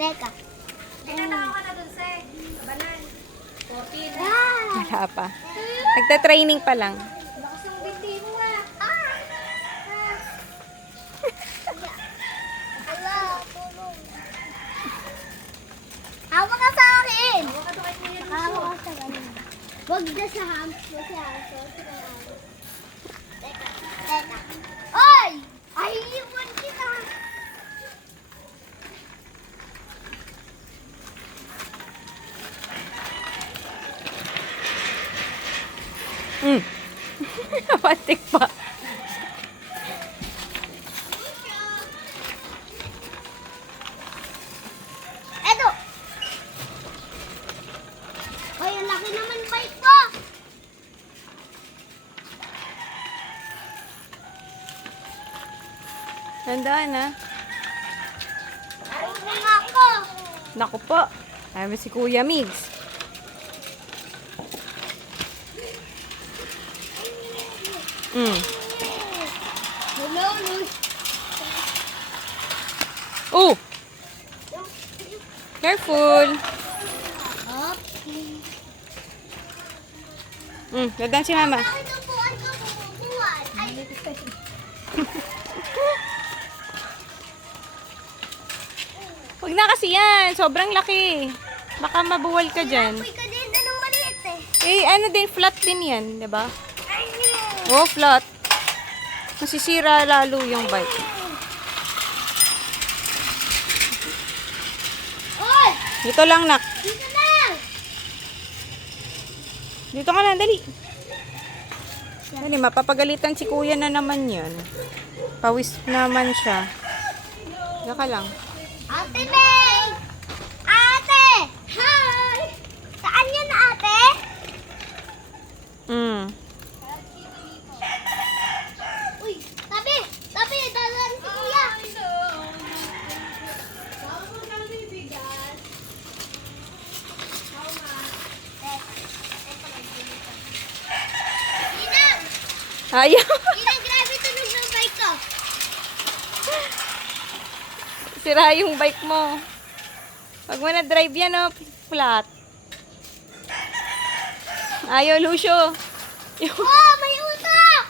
Teka. Tinanawa ka na dun, Se. Kabanan. 14. Wala pa. Nagta-training pa lang. Lakas ng binti mo, ah. Ala, tulong. Hawa ka sa akin. Huwag ka to kay Kuya Lucio. Hawa ka sa akin. Wag na sa hamster. Teka. Teka. Oy! Ay, iwan kita. Patik pa. Eto. Oy, ang laki naman bike ko. Tandaan ha. Ay, nga ako. Naku po. Sabi si Kuya Migs. Hello, Luz. Oh! Careful. Dadaan si Mama. Bakit upuan ka bumubuan? Ay, Huwag na kasi yan. Sobrang laki. Baka mabuwal ka dyan. apoy ka din. Anong maliit eh? Eh, ano din, flat din yan, di ba? Ay, Oh, flat. Masisira lalo yung bike. Oy! Dito lang, nak. Dito lang! Dito ka na, dali. Dali, mapapagalitan si kuya na naman yan. Pawis naman siya. Diyan ka lang. Ate May! Ate! Hi! Saan yan, ate? Uy, tabi! Tabi! Dalan si kuya! Inang! Ayaw. Inang, grabe tunog ng bike ko. Sira yung bike mo. Pag mo na drive yan, oh, flat. Ayaw, Lucio. Oh, may utak!